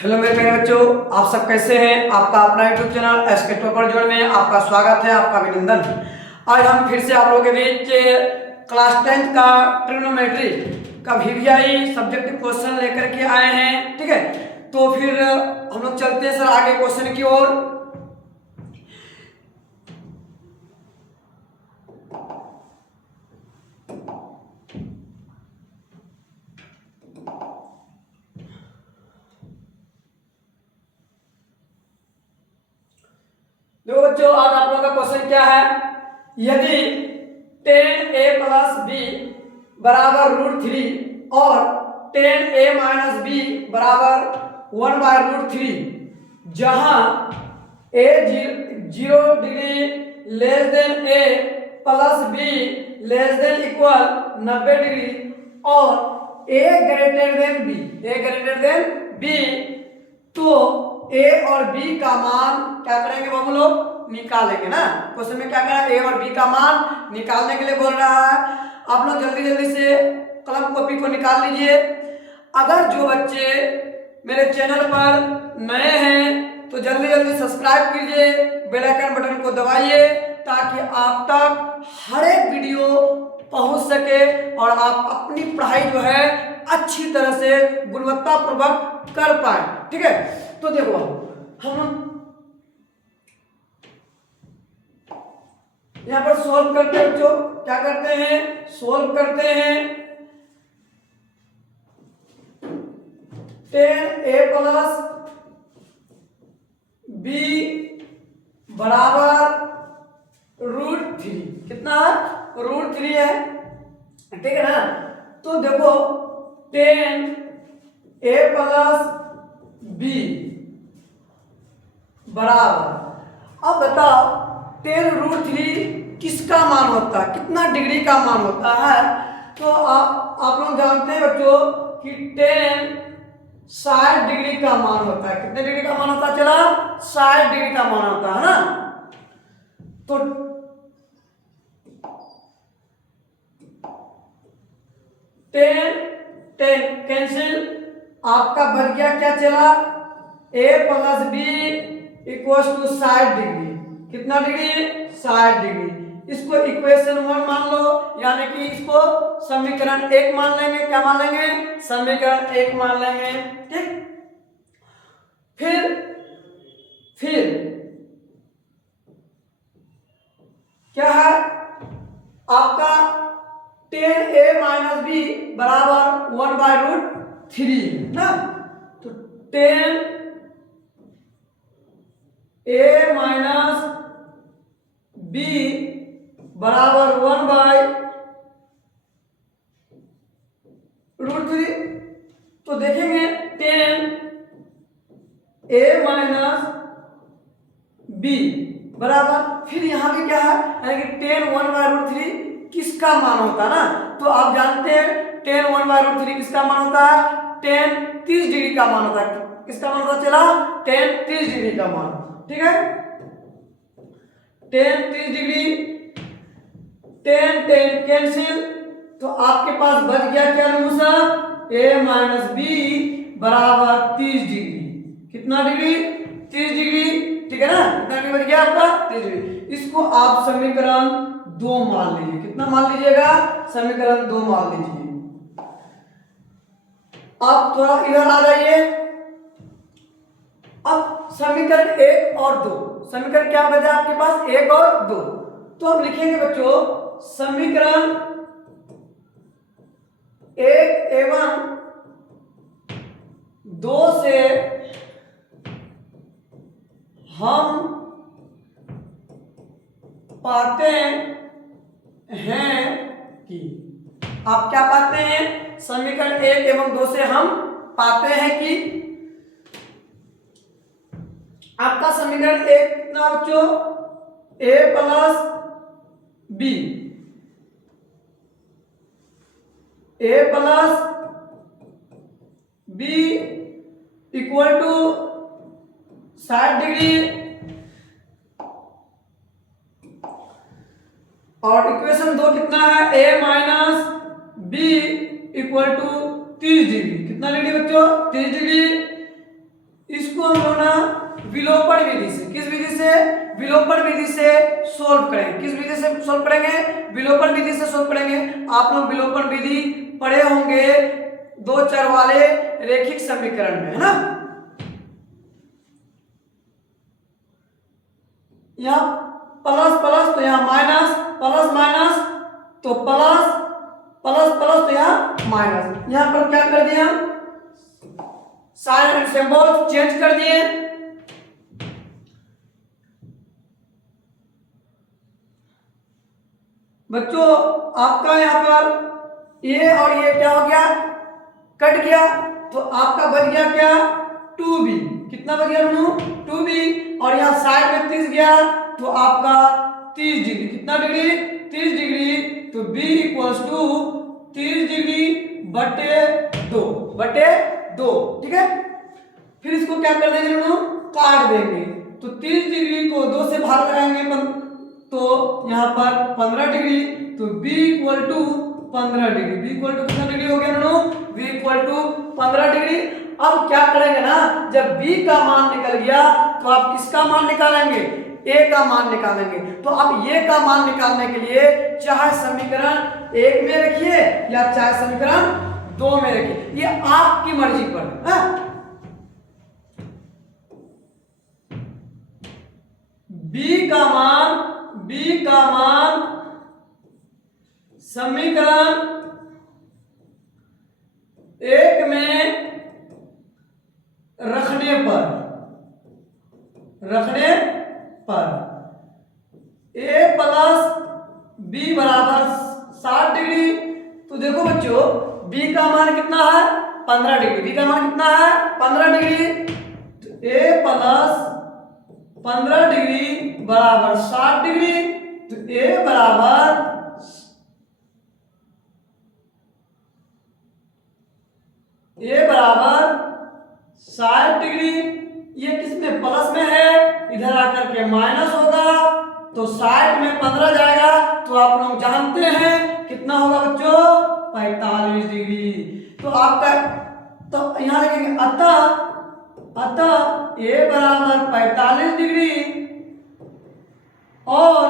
Hello मेरे प्यारे बच्चों, आप सब कैसे हैं। आपका अपना YouTube channel SK topper zone में आपका स्वागत है, आपका अभिनंदन है। आज हम फिर से आप लोगों के बीच क्लास 10th का ट्रिग्नोमेट्री का वीवीआई सब्जेक्टिव क्वेश्चन लेकर के आए हैं। ठीक है, तो फिर हम लोग चलते हैं सर आगे क्वेश्चन की ओर। देखो बच्चों, आज आप लोगों का क्वेश्चन क्या है। यदि 10a प्लस बी बराबर √3 और 10a माइनस बी बराबर 1/√3, जहां a 0 degree less than a plus be less than equal 90 degree और a ग्रेटर देन b, तो a और b का मान क्या करेंगे बाबू लोग, निकालेंगे ना। क्वेश्चन में क्या करा, a और b का मान निकालने के लिए बोल रहा है। आप लोग जल्दी जल्दी से कलम कॉपी को निकाल लीजिए। अगर जो बच्चे मेरे चैनल पर नए हैं तो जल्दी जल्दी सब्सक्राइब कीजिए, बेल आइकन बटन को दबाइए ताकि आप तक हर एक वीडियो पहुंच सके और आप अपनी पढ़ाई जो है अच्छी तरह से गुणवत्ता पूर्वक कर पाए। ठीक है, तो देखो हम यहां पर सॉल्व करते हैं बच्चों। क्या करते हैं, सॉल्व करते हैं। 10a प्लस b बराबर √3, कितना √3 है, ठीक है ना। तो देखो 10a प्लस b बराबर, अब बताओ 10√3 किसका मान होता है, कितना डिग्री का मान होता है। तो आप लोग जानते हैं बच्चों कि 10 60 डिग्री का मान होता है। कितने डिग्री का मान होता है, चला 60 डिग्री का मान होता है ना। तो 10 कैंसिल, आपका बच गया क्या चला, a plus B equal to 60 degree. कितना डिग्री, 60 डिग्री। इसको इक्वेशन 1 मान लो, यानी कि इसको समीकरण 1 मान लेंगे। क्या मान लेंगे, समीकरण 1 मान लेंगे। ठीक, फिर क्या है आपका 10a माइनस बी बराबर 1/√3 ना। तो 10a माइनस बी बराबर 1/√3। तो देखेंगे 10a माइनस बी बराबर, फिर यहां भी क्या है, यानी कि 10 1/√3 किसका मान होता है ना। तो आप जानते हैं 10 1/√3 किसका मान होता है, 10 30 डिग्री का मान होता है। किसका मान होता चला, 10 30 डिग्री का मान। ठीक है, 10 30 डिग्री, 10 10 कैंसिल, तो आपके पास बच गया क्या अनुसार, a माइनस बी बराबर 30 डिग्री। कितना डिग्री, 30 डिग्री। ठीक है ना, कितना डिग्री बच गया आपका, 30 डिग्री। इसको आप समीकरण 2 मान लीजिए। कितना मान लीजिएगा, समीकरण 2 मान लीजिए। आप थोड़ा इधर आ जाइए। अब समीकरण 1 और 2, समीकरण क्या बचा आपके पास, 1 और 2। तो हम लिखेंगे बच्चों समीकरण 1 एवं 2 से हम पाते हैं कि, आप क्या पाते हैं, समीकरण 1 एवं 2 से हम पाते हैं कि आपका समीकरण 1 कितना बच्चों, a plus B, a plus B equal to 60 degree, और इक्वेशन 2 कितना है, a minus B equal to 30 degree. कितना डिग्री बच्चों, 30 डिग्री। इसको हम लोग ना विलोपन विधि से, किस विधि से, विलोपन विधि से सोल्व करेंगे। किस विधि से सोल्व करेंगे, विलोपन विधि से सोल्व करेंगे। आप लोग विलोपन विधि पढ़े होंगे दो चर वाले रेखिक समीकरण में, है ना। यहाँ प्लस प्लस तो यहाँ माइनस, प्लस माइनस तो प्लस, प्लस प्लस तो यहाँ माइनस। यहाँ पर क्या कर दिया, साइन एंड सिंबल चेंज कर दिए। बच्चों आपका यहाँ पर ये और ये क्या हो गया, कट गया, तो आपका बच गया क्या, 2b। कितना बच गया नू, 2b। और यहाँ साइड में 30 गया तो आपका 30 डिग्री। कितना डिग्री, 30 डिग्री। तो b इक्वल्स टू 30 डिग्री बटे 2, ठीक है। फिर इसको क्या कर देंगे नू, काट देंगे। तो 30 डिग्री को 2 से भाग लगाएंगे तो यहाँ पर 15 डिग्री। तो b equal to 15 degree, b equal to कितना डिग्री हो गया नू, b इक्वल टू 15 डिग्री। अब क्या करेंगे ना, जब b का मान निकल गया तो आप किसका मान निकालेंगे, a का मान निकालेंगे। तो अब a का मान निकालने के लिए चाहे समीकरण 1 में रखिए या चाहे समीकरण 2 में रखिए, ये आपकी मर्जी पर है। b का मान समीकरण 1 में रखने पर a प्लस b बराबर 60 डिग्री। तो देखो बच्चों b का मान कितना है, 15 डिग्री। b का मान कितना है, 15 डिग्री। तो a प्लस 15 डिग्री बराबर 60 डिग्री। तो a बराबर 60 डिग्री। ये किसमें, प्लस में है, इधर आकर के माइनस होगा तो 60 में 15 जाएगा तो आप लोग जानते हैं कितना होगा बच्चों, 45 डिग्री। तो आपका तो यहाँ लिखेंगे अतः a बराबर 45 डिग्री और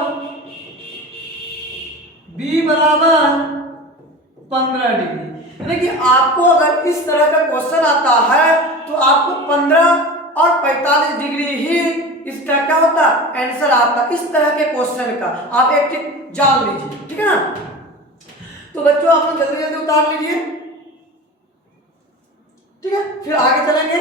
b बराबर 15 डिग्री। यानी कि आपको अगर इस तरह का क्वेश्चन आता है तो आपको 15 और 45 डिग्री ही इसका क्या होता है, आंसर आता। इस तरह के क्वेश्चन का आप एक चीज जान लीजिए, ठीक है ना। तो बच्चों आप लोग जल्दी जल्दी उतार लीजिए, ठीक है। फिर आगे चलेंगे।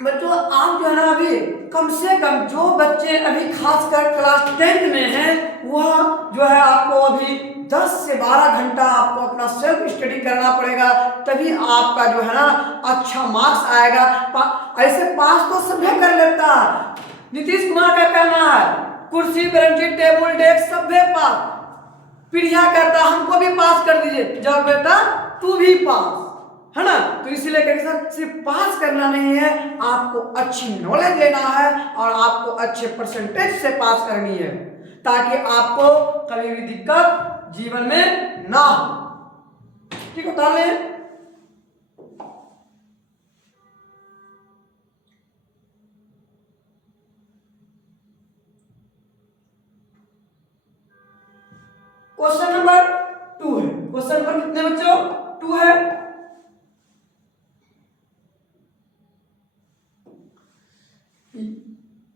बच्चों आप जो है ना अभी कम से कम जो बच्चे अभी खासकर क्लास 10th में हैं वह जो है आपको अभी 10 से 12 घंटा आपको अपना सेल्फ स्टडी करना पड़ेगा, तभी आपका जो है ना अच्छा मार्क्स आएगा। ऐसे पास तो सभी कर लेता है। नीतीश कुमार का कहना है कुर्सी बेंच टेबल डेस्क सभी पास, प्रिया कहता हमको भी पास कर दीजिए, जब बेटा तू भी पास, है ना। तो इसीलिए कहेंगे सर सिर्फ पास करना नहीं है, आपको अच्छी नॉलेज लेना है और आपको अच्छे परसेंटेज से पास करनी है, ताकि आपको कभी भी दिक्कत जीवन में ना हो। ठीक है, उतार लें। क्वेश्चन नंबर 2 है। क्वेश्चन नंबर कितने बच्चों, 2 है।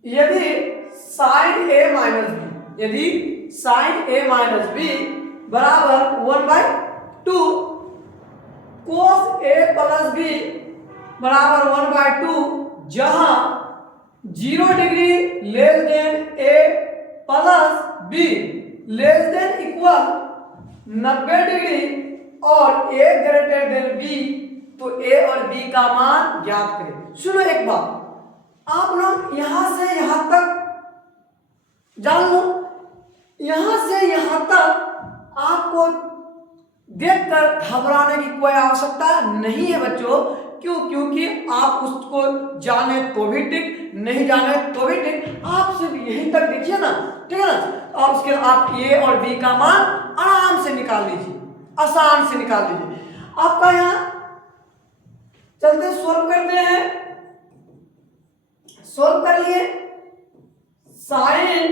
यदि साइन ए माइनस बी, यदि साइन ए माइनस बी बराबर 1/2, कोस ए प्लस बी बराबर 1/2, जहां 0 degree less than A plus be less than equal 90 degree और ए ग्रेटर देन बी, तो ए और बी का मान ज्ञात करें। सुनो एक बात, आप लोग यहां से यहां तक जान लो, यहां से यहां तक आपको देखकर घबराने की कोई आवश्यकता नहीं है बच्चों। क्यों? क्योंकि आप उसको जाने तो भी ठीक, नहीं जाने तो भी ठीक, आप सिर्फ यहीं तक देखिए ना, ठीक है ना। और उसके आप ए और बी का मान आराम से निकाल लीजिए, आसान से निकाल लीजिए। आपका यहाँ चलते सोल्व करते हैं। सोल्व कर लिए, साइन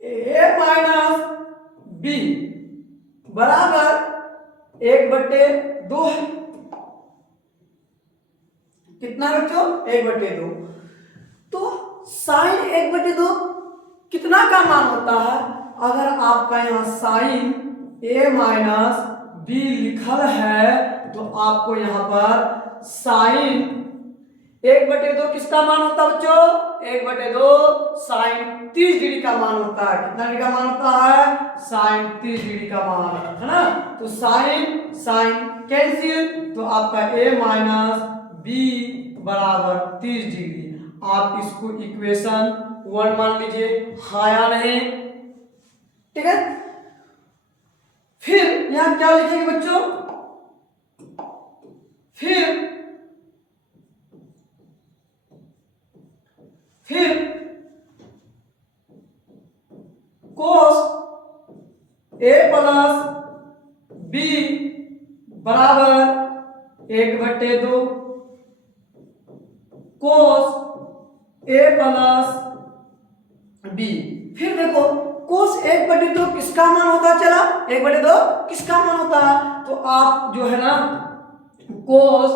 ए माइनस बी बराबर 1/2 है। कितना बच्चों? 1/2। तो साइन 1/2 कितना का मान होता है? अगर आपका यहाँ साइन ए माइनस बी लिखल है तो आपको यहाँ पर साइन 1/2 किसका मान होता है बच्चों? 1/2 साइन 30 डिग्री का मान होता है। कितना डिग्री का मान होता है? साइन 30 डिग्री का मान है ना। तो साइन साइन कैंसिल, तो आपका a माइनस बी बराबर 30 डिग्री। आप इसको इक्वेशन 1 मान लीजिए, हाँ या नहीं? ठीक है। फिर यहां क्या लिखेंगे बच्चों? फिर कोस ए प्लस बी बराबर 1/2 कोस ए प्लस बी। फिर देखो कोस 1/2 किसका मान होता है? चला 1/2 किसका मान होता है? तो आप जो है ना कोस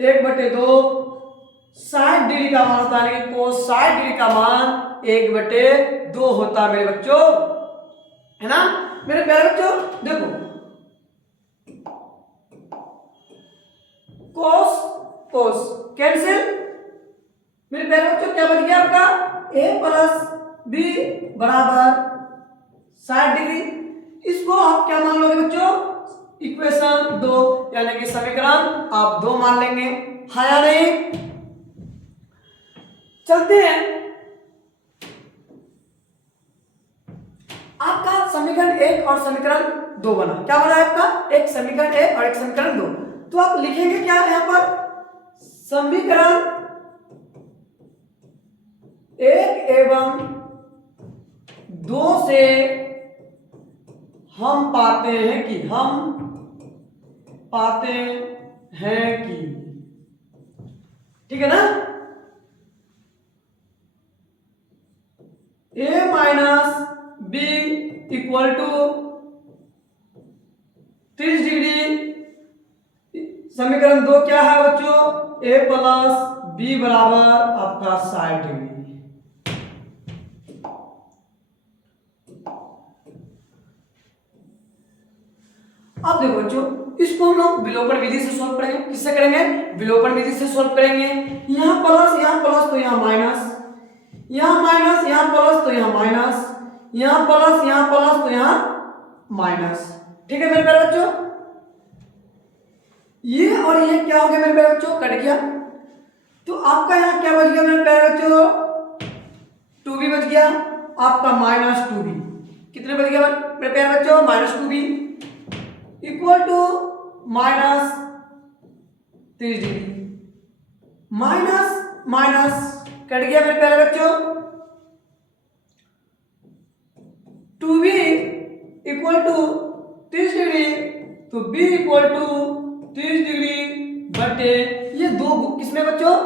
1/2 60 डिग्री का मान होता है, लेकिन कोस 60 डिग्री का मान 1/2 होता है मेरे बच्चों, है ना। मेरे प्यारे बच्चों देखो, कोस कोस कैंसिल। मेरे प्यारे बच्चों क्या बच गया आपका? a प्लस बी बराबर 60 डिग्री। इसको आप क्या मान लोगे बच्चों? इक्वेशन 2 यानी कि समीकरण आप 2 मान लेंगे, हाँ या नहीं? चलते हैं। आपका समीकरण 1 और समीकरण 2 बना। क्या बना है आपका? एक समीकरण 1 और एक समीकरण 2। तो आप लिखेंगे क्या यहां पर? समीकरण 1 एवं 2 से हम पाते हैं कि ठीक है ना, a minus B equal to 30 degree. समीकरण 2 क्या है बच्चों? a प्लस बी बराबर आपका 60 डिग्री। अब देखो बच्चों, इसको हम लोग विलोपन विधि से सोल्व करेंगे। किससे करेंगे? विलोपन विधि से सोल्व करेंगे। यहाँ प्लस तो यहाँ माइनस, यहाँ माइनस यहाँ प्लस तो यहाँ माइनस, यहाँ प्लस तो यहाँ माइनस। ठीक है मेरे प्यारे बच्चों, ये और ये क्या हो गया मेरे प्यारे बच्चों? कट गया। तो आपका यहाँ क्या बच गया मेरे प्यारे बच्चों? 2b बच गया आपका, माइनस 2b। कितने बच गया मेरे प्यारे बच्चों? Minus 2b equal to minus 30 degree. Minus minus cut गया मेरे प्यारे बच्चों। 2b इक्वल टू 30 डिग्री, तो b इक्वल टू 30 डिग्री बटे ये 2 किसमें बच्चों?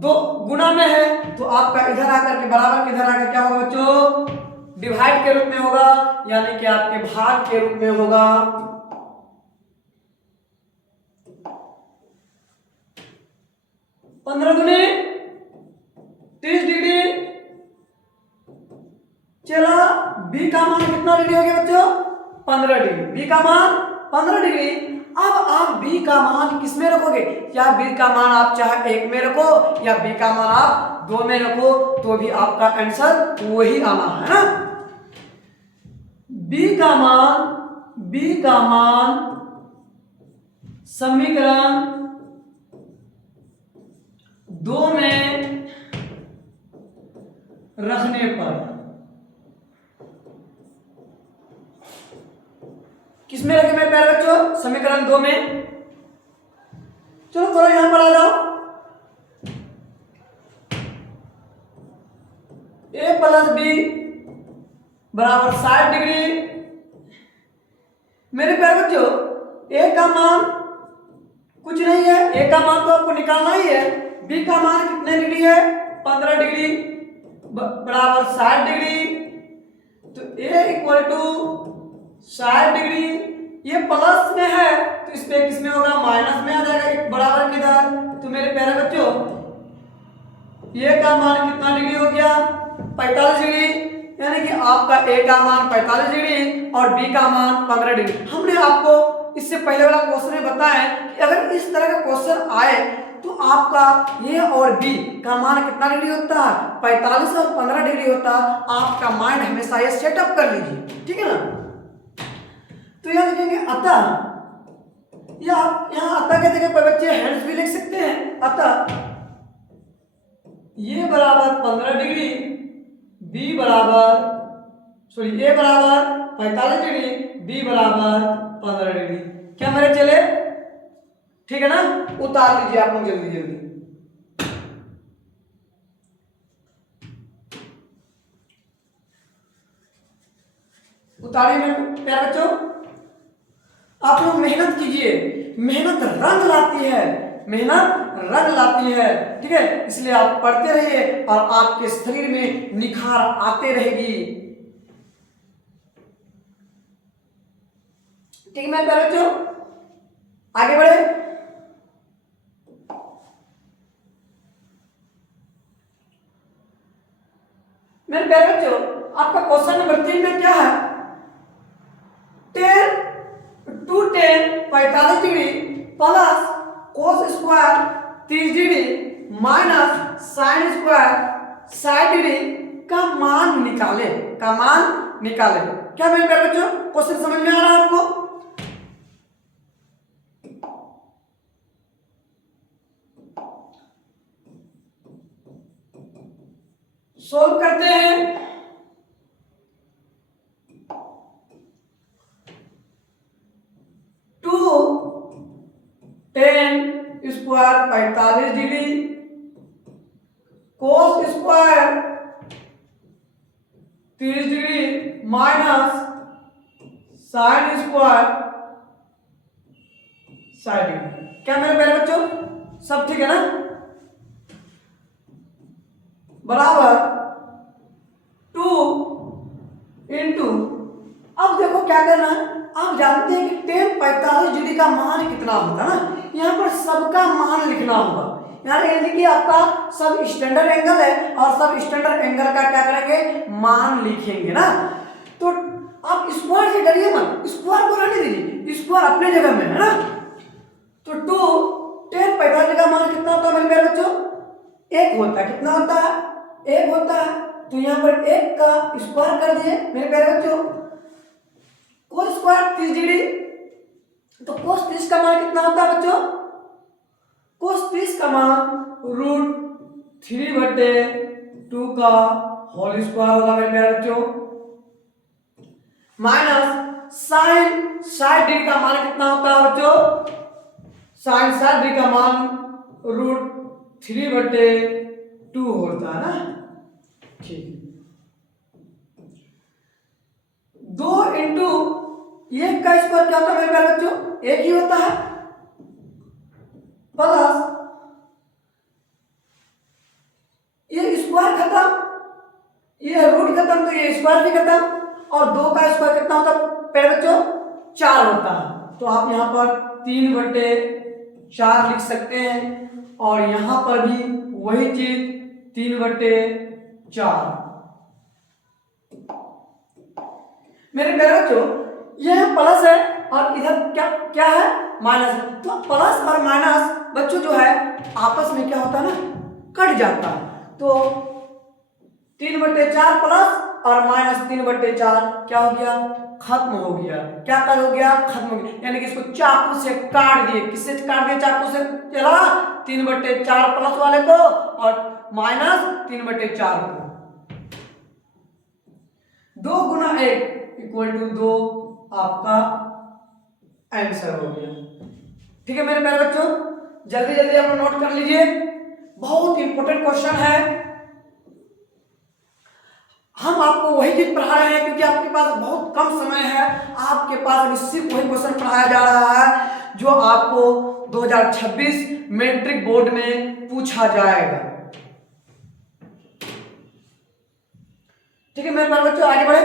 2 गुणा में है, तो आपका इधर आकर के बराबर के इधर आकर क्या होगा बच्चों? डिवाइड के रूप में होगा, यानी कि आपके भाग के रूप में होगा। 15 दूनी 30 डिग्री। चला b का मान कितना डिग्री हो गया बच्चों? 15 डिग्री। b का मान 15 डिग्री। अब आप b का मान किस में रखोगे? क्या b का मान आप चाहे 1 में रखो या b का मान आप 2 में रखो, तो भी आपका आंसर वही आना है ना। b का मान समीकरण 2 में रखने पर किसमें रखे मेरे प्यारे बच्चों? समीकरण 2 में। चलो थोड़ा यहां पर आ जाओ। a प्लस बी बराबर 60 डिग्री। मेरे प्यारे बच्चों a का मान कुछ कुछ नहीं है, ए का मान तो आपको निकालना ही है। बी का मान कितने डिग्री है, 15 डिग्री बराबर 60 डिग्री, तो ए इक्वल टू 60 डिग्री। ये प्लस में है तो इसमें किस में होगा, माइनस में आ जाएगा, एक बराबर किधर। तो मेरे प्यारे बच्चों ए का मान कितना डिग्री हो गया, 45 डिग्री, यानी कि आपका ए का मान 45 डिग्री और बी का मान 15 डिग्री। हमने आपको इससे पहले वाला क्वेश्चन में बताया कि अगर इस तरह का क्वेश्चन आए तो आपका ए और बी का मान कितना डिग्री होता है, 45 और 15 डिग्री होता है। आपका माइंड हमेशा ये सेटअप कर लीजिए, ठीक है ना। तो यहां लिखेंगे अतः, या आप यहां अतः के जगह पर बच्चे हेंस भी लिख सकते हैं। अतः ये बराबर 15 डिग्री, बी बराबर ए बराबर 45 डिग्री, बी बराबर 15 डिग्री। क्या मेरे चले, ठीक है ना। उतार लीजिए आप लोग जल्दी जल्दी। उतारिए मेरे प्यारे बच्चों, आप लोग मेहनत कीजिए, मेहनत रंग लाती है, मेहनत रंग लाती है, ठीक है। इसलिए आप पढ़ते रहिए और आपके शरीर में निखार आते रहेगी, ठीक है मेरे प्यारे बच्चों। आगे बढ़े, मेरे प्यारे बच्चों आपका क्वेश्चन नंबर 3 में क्या है, 45 degree plus cos square 30 degree minus sine square 60 degree का मान निकाले, का मान निकाले। क्या मेरे प्यारे बच्चों क्वेश्चन समझ में आ रहा है आपको। सोल्व करते हैं। 10 square 45 degree cos square 30 degree minus sine square 60 degree. क्या मेरे प्यारे बच्चों सब ठीक है ना, बराबर 2 इंटू, अब देखो क्या करना है, आप जानते हैं कि 10 45 डिग्री का मान कितना होता है ना, यहाँ पर सबका मान लिखना होगा। यानी कि आपका सब स्टैंडर्ड एंगल है और सब स्टैंडर्ड एंगल का क्या करेंगे, मान लिखेंगे ना। तो आप स्क्वायर से डरिए मत, स्क्वायर को रहने दीजिए, स्क्वायर अपने जगह में है ना। तो 10 45 का मान कितना होता है मेरे प्यारे बच्चों, 1 होता है। कितना होता है, 1 होता है। तो यहाँ पर 1 का स्क्वायर कर दिए मेरे प्यारे बच्चों। कोस स्क्वायर 30 डिग्री, तो कोस 30 का मान कितना होता है बच्चों, कोस 30 का मान √3/2 का होल स्क्वायर होगा मेरे प्यारे बच्चों, माइनस साइन 60 डिग्री का मान कितना होता है बच्चों, साइन 60 डिग्री का मान √3/2 होता है ना। ठीक, 2 इंटू 1 का स्क्वायर क्या होता है मेरे प्यारे बच्चों, 1 ही होता है, प्लस ये स्क्वायर खत्म, ये रूट खत्म, तो ये स्क्वायर भी खत्म, और 2 का स्क्वायर कितना होता है प्यारे बच्चों, 4 होता है। तो आप यहाँ पर 3/4 लिख सकते हैं, और यहाँ पर भी वही चीज 3/4। मेरे प्यारे बच्चों यह प्लस है और इधर क्या क्या है, माइनस है। तो प्लस और माइनस बच्चों जो है आपस में क्या होता है ना, कट जाता है। तो 3/4 प्लस और माइनस 3/4 क्या हो गया, खत्म हो गया। क्या कर हो गया, खत्म हो गया। यानी कि इसको चाकू से काट दिए, किससे काट दिए, चाकू से चला 3/4 प्लस वाले को और माइनस 3/4 को। 2 गुना 1 इक्वल टू 2 आपका आंसर हो गया। ठीक है मेरे प्यारे बच्चों, जल्दी जल्दी आप नोट कर लीजिए, बहुत इंपॉर्टेंट क्वेश्चन है। हम आपको वही चीज पढ़ा रहे हैं क्योंकि आपके पास बहुत कम समय है, आपके पास सिर्फ वही क्वेश्चन पढ़ाया जा रहा है जो आपको 2026 मैट्रिक बोर्ड में पूछा जाएगा। ठीक है मेरे प्यारे बच्चों, आगे बढ़े।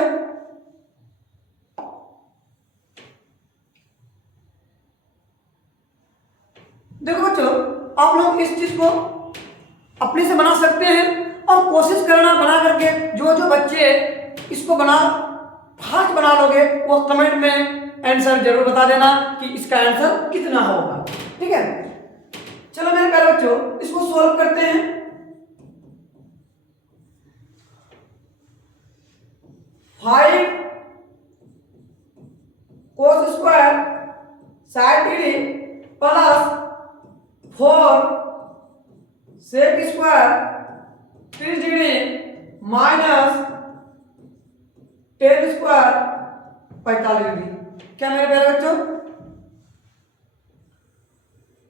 देखो बच्चों, आप लोग इस चीज को अपने से बना सकते हैं और कोशिश करना बना करके जो जो बच्चे इसको बना फास्ट बना लोगे वो कमेंट में आंसर जरूर बता देना कि इसका आंसर कितना होगा। ठीक है, चलो मेरे प्यारे बच्चों इसको सॉल्व करते हैं। 5 cos square 60 degree plus 4 sec square 30 degree minus 10 square 45 degree. क्या मेरे प्यारे बच्चों,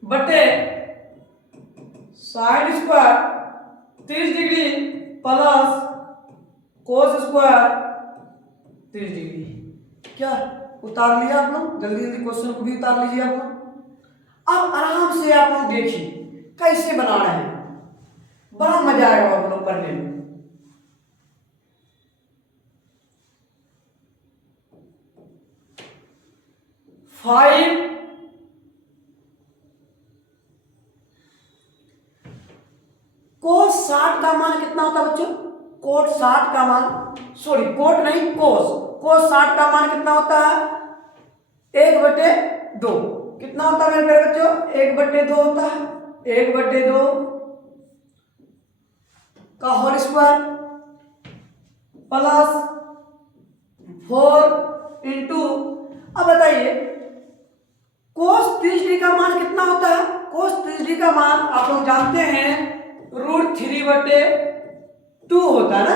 बटे sine square 30 degree plus cos square 30 degree. क्या उतार लिया आप लोग? जल्दी जल्दी क्वेश्चन को भी उतार लीजिए आप लोग। अब आराम से आप लोग देखिए कैसे बना रहे हैं, बड़ा मजा आएगा आप लोग पढ़ने में। फाइव कोस 60 का मान कितना होता है बच्चों? कोट 60 का मान, सॉरी कोट नहीं कोस 60 का मान कितना होता है? 1/2। कितना होता है मेरे प्यारे बच्चों? 1/2 होता है। 1/2 का होल स्क्वायर प्लस 4 इंटू, अब बताइए कोस 30 डिग्री का मान कितना होता है? कोस 30 डिग्री का मान आप लोग जानते हैं √3/2 होता है ना।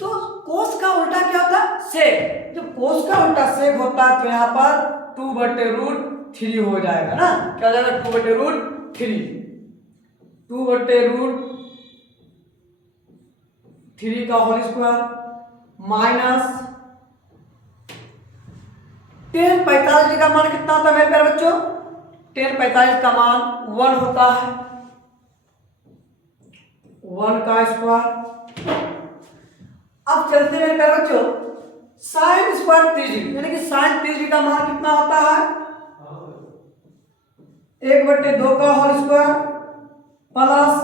तो कोस का उल्टा क्या होता है? सेक। जब कोस का उल्टा सेक होता है तो यहाँ पर 2/√3 हो जाएगा ना। क्या हो जाएगा? 2/√3। 2/√3 का होल स्क्वायर माइनस 10 45 का मान कितना होता है मेरे प्यारे बच्चों? 10 45 का मान 1 होता है। 1 का स्क्वायर। अब चलते हैं मेरे प्यारे बच्चों साइन स्क्वायर 30 डिग्री, यानी कि साइन 30 डिग्री का मान कितना होता है? 1/2 का whole square plus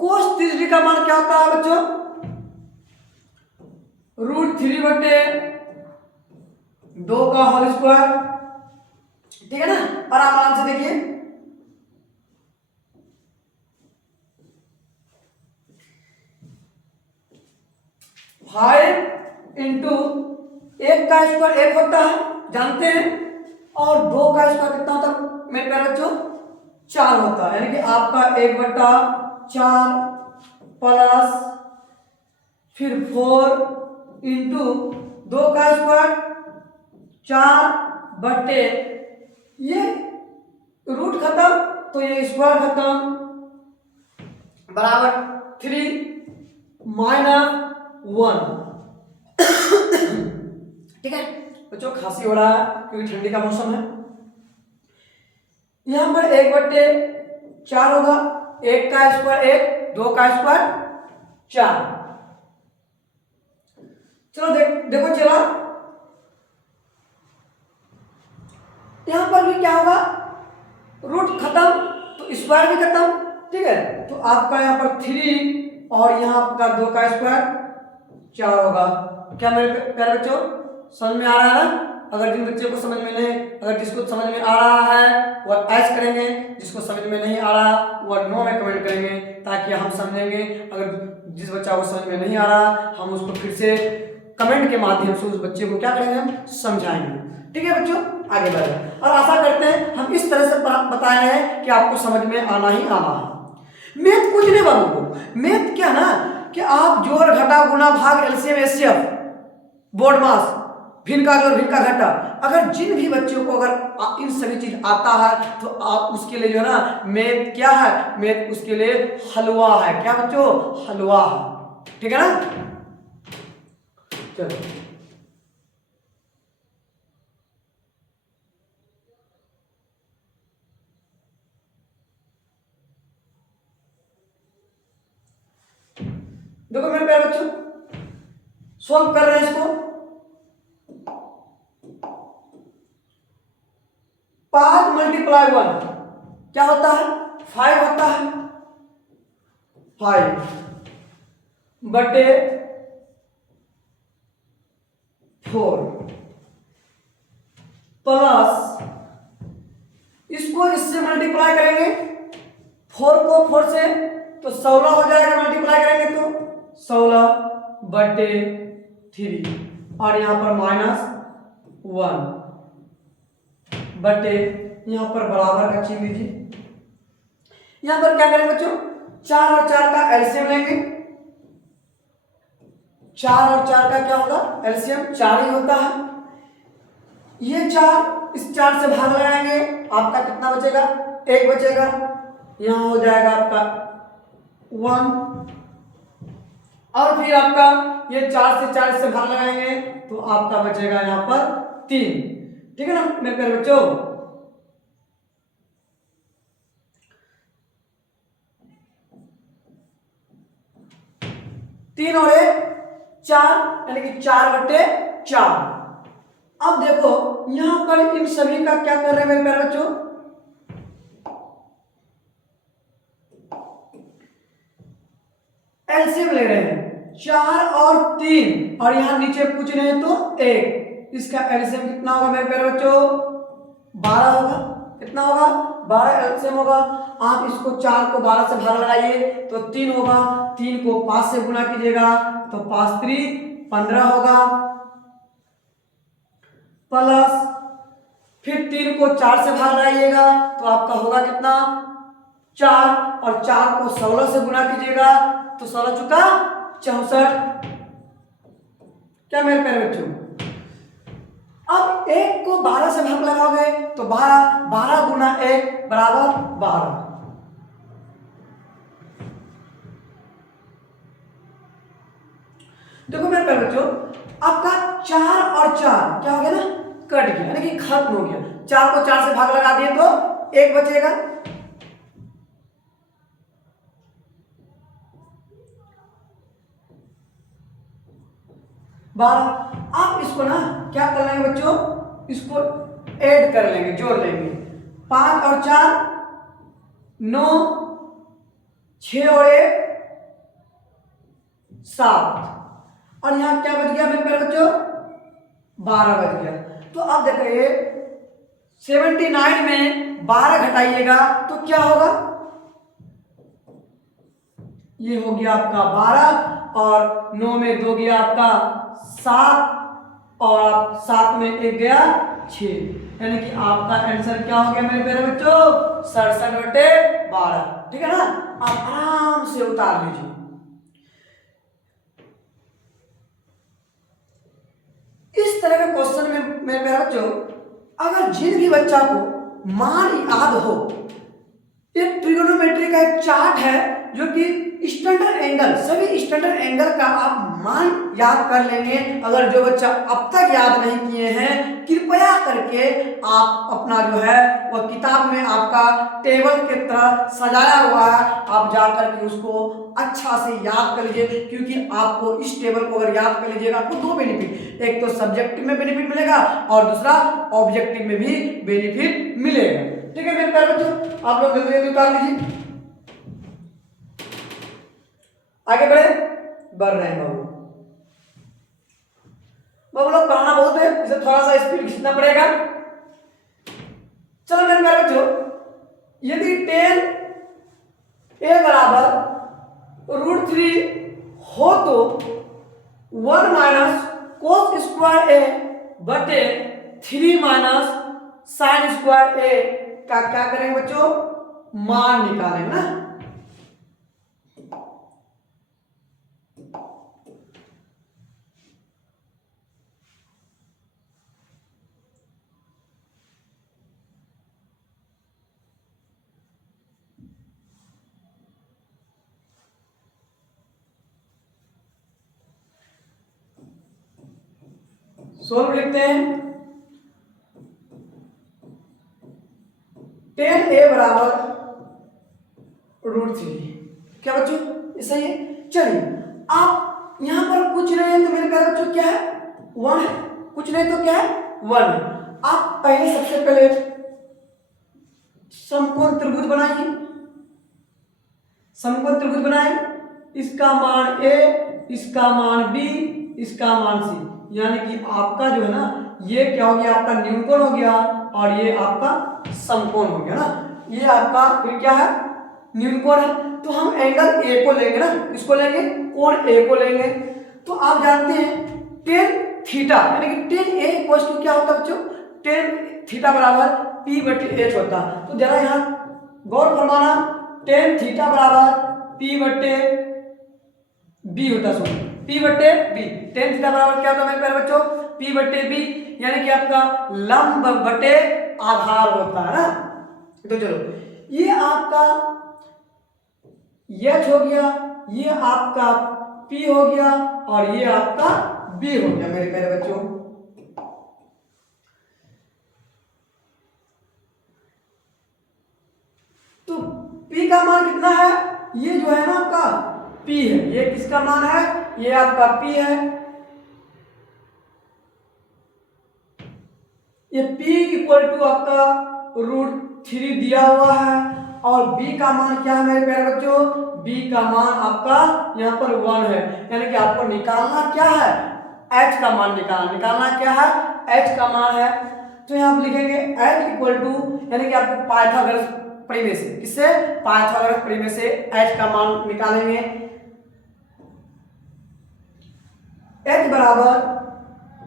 cos 30 degree का मान क्या होता है बच्चों? √3/2 का होल स्क्वायर। ठीक है ना, और आप आराम से देखिए। फाइव इंटू 1 का स्क्वायर 1 होता है, जानते हैं, और 2 का स्क्वायर कितना होता है मेरे प्यारे बच्चों? 4 होता है, यानी कि आपका 1/4 प्लस फिर 4 इंटू 2 का स्क्वायर 4/, ये रूट खत्म तो ये स्क्वायर खत्म, बराबर 3 माइनस 1। ठीक है बच्चों, खांसी हो रहा है क्योंकि ठंडी का मौसम है। यहां पर 1/4 होगा, 1 का स्क्वायर 1, 2 का स्क्वायर 4। चलो देखो चला, यहां पर भी क्या होगा? रूट खत्म तो स्क्वायर भी खत्म। ठीक है, तो आपका यहां पर 3 और यहां आपका 2 का स्क्वायर 4 होगा। क्या मेरे प्यारे बच्चों समझ में आ रहा है ना? अगर जिन बच्चों को समझ में नहीं, अगर जिसको समझ में आ रहा है वह एस करेंगे, जिसको समझ में नहीं आ रहा वह नो में कमेंट करेंगे, ताकि हम समझेंगे। अगर जिस बच्चा को समझ में नहीं आ रहा हम उसको फिर से कमेंट के माध्यम से उस बच्चे को क्या करेंगे? हम समझाएंगे। ठीक है बच्चों, आगे बढ़े और आशा करते हैं हम इस तरह से बताए हैं कि आपको समझ में आना ही आना है। मैथ कुछ नहीं बाबू, मैथ क्या ना कि आप जोड़ घटा गुना भाग एलसीएम एचसीएफ बोर्ड मास भिन्न का जोड़ भिन्न का घटा, अगर जिन भी बच्चों को अगर इन सभी चीज आता है तो आप उसके लिए जो है ना मैथ क्या है? मैथ उसके लिए हलवा है। क्या बच्चों? हलवा है। ठीक है ना, चलो देखो मेरे प्यारे बच्चों, सॉल्व कर रहे हैं इसको। 5 मल्टीप्लाई 1 क्या होता है? 5 होता है। 5 बटे 4 प्लस इसको इससे मल्टीप्लाई करेंगे, 4 को 4 से तो 16 हो जाएगा, मल्टीप्लाई करेंगे तो 16 बटे 3 और यहां पर -1 बटे, यहां पर बराबर का चिन्ह लीजिए। यहां पर क्या करेंगे बच्चों, 4 और 4 का एलसीएम लेंगे। 4 और 4 का क्या होगा? एलसीएम 4 ही होता है। ये 4 इस 4 से भाग लगाएंगे, आपका कितना बचेगा? 1 बचेगा। यहां हो जाएगा आपका 1 और फिर आपका ये 4 से 4 से भाग लगाएंगे तो आपका बचेगा यहां पर 3। ठीक है ना मेरे प्यारे बच्चों? तीन और 1 4 यानी कि 4 बटे 4। अब देखो यहां पर इन सभी का क्या कर रहे हैं मेरे प्यारे बच्चों, एलसीएम ले रहे हैं। 4 और 3 और यहां नीचे पूछ रहे हैं तो 1, इसका एलसीएम कितना होगा मेरे प्यारे बच्चों? 12 होगा। कितना होगा? 12 एलसीएम होगा। आप इसको 4 को 12 से भाग लगाइए तो 3 होगा, 3 को 5 से गुना कीजिएगा तो 5 3 15 होगा, प्लस फिर 3 को 4 से भाग लगाइएगा तो आपका होगा कितना? 4 और 4 को 16 से गुना कीजिएगा तो 16 चुका 64। क्या मेरे प्यारे बच्चों? अब 1 को 12 से भाग लगाओगे तो 12 गुना 1 बराबर 12। देखो मेरे प्यारे बच्चों, आपका 4 और 4 क्या हो गया ना? कट गया, यानी कि खत्म हो गया। 4 को 4 से भाग लगा दिए तो 1 बचेगा। आप इसको ना क्या कर लेंगे बच्चों, इसको ऐड कर लेंगे, जोड़ लेंगे। 5 और 4 9, 6 और 1 7 और यहां क्या बच गया मेरे प्यारे बच्चों? 12 बच गया। तो अब देखिए 79 में 12 घटाइएगा तो क्या होगा? ये हो गया आपका 12 और 9 में 2 गया आपका 7 और आप 7 में 1 गया 6, यानी कि आपका आंसर क्या हो गया मेरे प्यारे बच्चों? 67 बटे 12। ठीक है ना? आप आराम से उतार लीजिए। इस तरह के क्वेश्चन में मेरे प्यारे बच्चों, अगर जिन भी बच्चा को मान याद हो, एक ट्रिगोनोमेट्री का एक चार्ट है जो कि स्टैंडर्ड एंगल, सभी स्टैंडर्ड एंगल का आप मान याद कर लेंगे। अगर जो बच्चा अब तक याद नहीं किए हैं, कृपया करके आप अपना जो है वह किताब में आपका टेबल के तरह सजाया हुआ है, आप जाकर के उसको अच्छा से याद कर लीजिए। क्योंकि आपको इस टेबल को अगर याद कर लीजिएगा आपको 2 बेनिफिट, एक तो सब्जेक्टिव में बेनिफिट मिलेगा और दूसरा ऑब्जेक्टिव में भी बेनिफिट मिलेगा। ठीक है मेरे प्यारे बच्चों, आप लोग जल्दी जल्दी उतार लीजिए। आगे बढ़ रहे हैं बाबू लोग, पढ़ाना बहुत है, इसे थोड़ा सा स्पीड खींचना पड़ेगा। चलो मेरे प्यारे बच्चों, यदि 10 a बराबर √3 हो तो 1 माइनस कोस स्क्वायर a बटे 3 माइनस साइन स्क्वायर a का क्या करेंगे बच्चों? मान निकालेंगे ना। सोल्व लिखते हैं। 10a बराबर √3, क्या बच्चों? सही है। चलिए आप यहाँ पर कुछ नहीं है तो मेरे प्यारे बच्चों क्या है, 1 है, कुछ नहीं तो क्या है, 1 है। आप पहले सबसे पहले समकोण त्रिभुज बनाइए, समकोण त्रिभुज बनाए, इसका मान A, इसका मान B, इसका मान C, यानी कि आपका जो है ना ये क्या हो गया, आपका न्यूनकोण हो गया और ये आपका समकोण हो गया ना, ये आपका फिर क्या है, न्यूनकोण है। तो हम एंगल A को लेंगे ना, इसको लेंगे, कोण A को लेंगे। तो आप जानते हैं टेन थीटा यानी कि टेन A इक्वल टू क्या होता है बच्चों, टेन थीटा बराबर P/H होता है। तो जरा यहाँ गौर फरमाना, टेन थीटा बराबर P/B होता है, P/B, टेन थीटा बराबर क्या होता है मेरे प्यारे बच्चों, P/B, यानी कि आपका लंब बटे आधार होता है ना। तो चलो ये आपका H हो गया, ये आपका P हो गया और ये आपका B हो गया मेरे प्यारे बच्चों। तो P का मान कितना है, ये जो है ना आपका P है, ये किसका मान है, ये आपका P है, ये P इक्वल टू आपका √3 दिया हुआ है। और B का मान क्या है मेरे प्यारे बच्चों, B का मान आपका यहाँ पर 1 है, यानी कि आपको निकालना क्या है, H का मान निकालना क्या है, H का मान है। तो यहाँ आप लिखेंगे H इक्वल टू, यानी कि आपको पाइथागोरस प्रमेय से, किससे, पाइथागोरस प्रमेय से H का मान निकालेंगे। H बराबर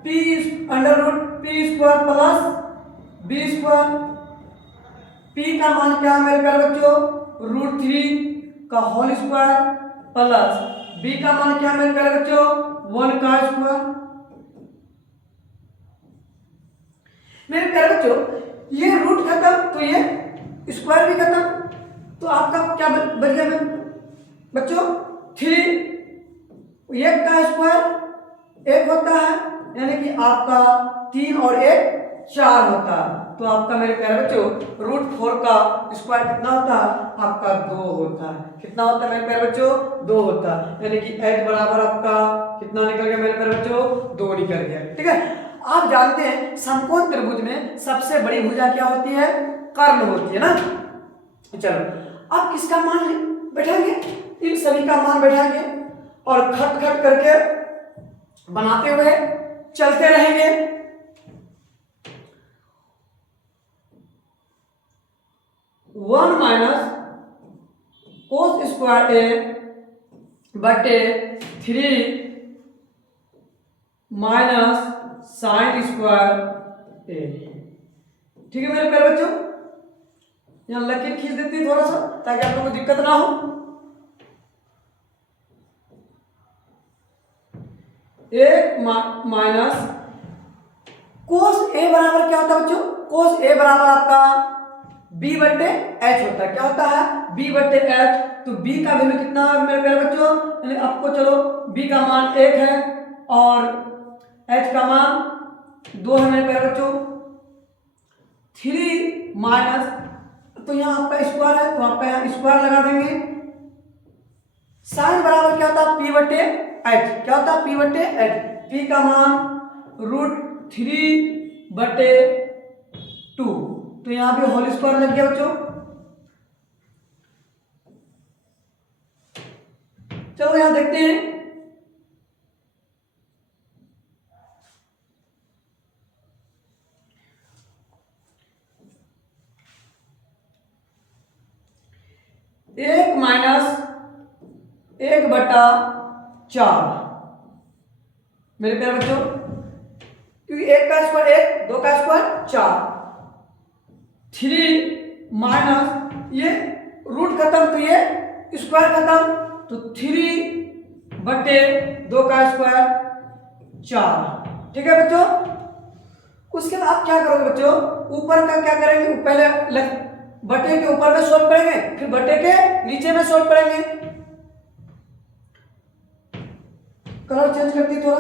P√P² प्लस B²। P का मान क्या है मेरे प्यारे बच्चों, √3 का होल स्क्वायर प्लस B का मान क्या है मेरे प्यारे बच्चों, 1 का स्क्वायर। मेरे प्यारे बच्चों ये रूट खत्म तो ये स्क्वायर भी खत्म, तो आपका क्या बच गया बच्चों, 3, 1 का स्क्वायर 1 होता है, यानी कि आपका 3 और 1 4 होता है। तो आपका मेरे प्यारे बच्चों √4 का स्क्वायर कितना होता है, आपका 2 होता है। कितना होता है मेरे प्यारे बच्चों, 2 होता है, यानी कि H बराबर आपका कितना निकल गया मेरे प्यारे बच्चों, 2 निकल गया। ठीक है, आप जानते हैं समकोण त्रिभुज में सबसे बड़ी भुजा क्या होती है, कर्ण होती है ना। चलो अब किसका मान बैठाएंगे, इन सभी का मान बैठाएंगे और खट खट करके बनाते हुए चलते रहेंगे। 1 माइनस कोस स्क्वायर A बटे 3 माइनस साइन स्क्वायर A। ठीक है मेरे प्यारे बच्चों, यहाँ लकीर खींच देती है थोड़ा सा ताकि आप लोगों को दिक्कत ना हो। एक माइनस कोस A बराबर क्या होता है बच्चों, कोस A बराबर आपका B/H होता है। क्या होता है, B/H। तो B का वैल्यू कितना है मेरे प्यारे बच्चों, यानी आपको चलो B का मान 1 है और H का मान 2 है मेरे प्यारे बच्चों। 3 माइनस, तो यहाँ आपका स्क्वायर है तो आपका यहाँ स्क्वायर लगा देंगे। साइन बराबर क्या होता है, P/H। क्या होता है, P/H। P का मान √3/2, तो यहाँ पे होल स्क्वायर लग गया बच्चों। चलो यहाँ देखते हैं, एक माइनस 1/4 मेरे प्यारे बच्चों, क्योंकि 1 का स्क्वायर 1, 2 का स्क्वायर 4, 3 माइनस ये रूट खत्म तो ये स्क्वायर खत्म, तो 3/2 का स्क्वायर 4। ठीक है बच्चों, उसके बाद आप क्या करोगे बच्चों, ऊपर का क्या करेंगे, पहले बटे के ऊपर में सोल्व करेंगे, फिर बटे के नीचे में सोल्व करेंगे। कलर चेंज करती है थोड़ा,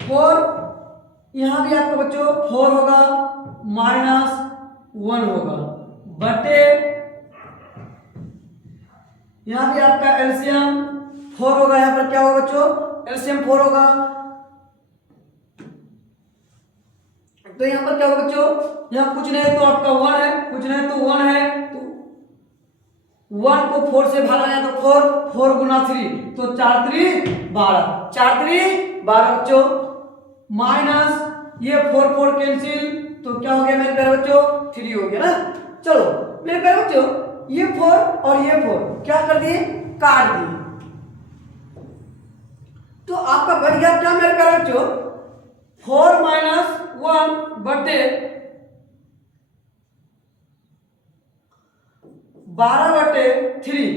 फोर, यहां भी आपका बच्चों 4 होगा, -1 होगा, बटे यहाँ भी आपका एलसीएम 4 होगा, यहाँ पर क्या होगा बच्चों, एलसीएम 4 होगा। तो यहाँ पर क्या होगा बच्चों, यहाँ कुछ नहीं तो आपका 1 है, कुछ नहीं तो 1 है, तो 1 को 4 से भागा जाए तो 4 गुना 3, तो 4 3 12, 4 3 12 बच्चों, माइनस ये 4 कैंसिल, तो क्या हो गया मेरे प्यारे बच्चों, 3 हो गया ना। चलो मेरे प्यारे बच्चों, ये 4 और ये 4 क्या कर दिए, काट दिए, तो आपका बढ़ गया क्या मेरे प्यारे बच्चों, 4 माइनस 1 बटे 12 बटे 3,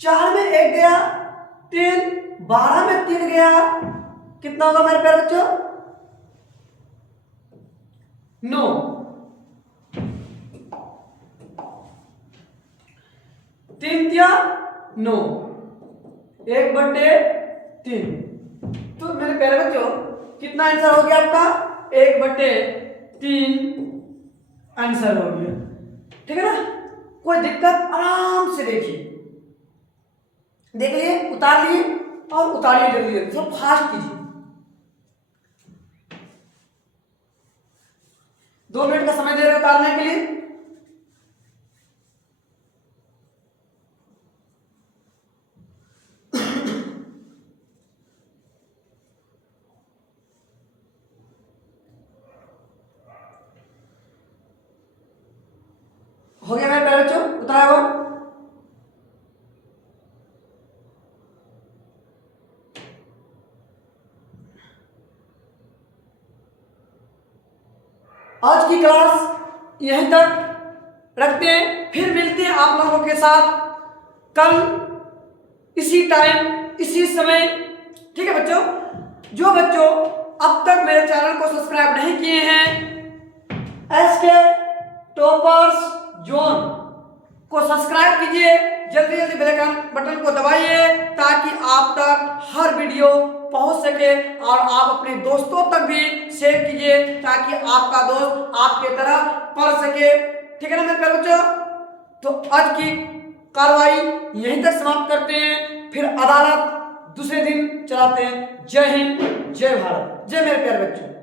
4 में 1 गया 3, 12 में 3 गया, कितना होगा मेरे प्यारे बच्चों, 9। 3 क्या 9, 1 बटे 3, तो मेरे प्यारे बच्चों कितना आंसर हो गया आपका, 1 बटे 3 आंसर हो गया। ठीक है ना, कोई दिक्कत, आराम से देखिए, देख लिए, उतार लिए और उतारिए जल्दी जल्दी, थोड़ा फास्ट कीजिए। 2 मिनट का समय दे रहे उतारने के लिए। हो गया मेरे प्यारे बच्चों, उतारा हुआ। आज की क्लास यहीं तक रखते हैं, फिर मिलते हैं आप लोगों के साथ कल इसी टाइम इसी समय। ठीक है बच्चों, जो बच्चों अब तक मेरे चैनल को सब्सक्राइब नहीं किए हैं, एसके टॉपर्स जोन को सब्सक्राइब कीजिए, जल्दी जल्दी बेल आइकन बटन को दबाइए ताकि आप तक हर वीडियो पहुंच सके और आप अपने दोस्तों तक भी शेयर कीजिए ताकि आपका दोस्त आपके तरह पढ़ सके। ठीक है ना मेरे प्यारे बच्चों, तो आज की कार्रवाई यहीं तक समाप्त करते हैं, फिर अदालत दूसरे दिन चलाते हैं। जय हिंद, जय भारत, जय मेरे प्यारे बच्चों।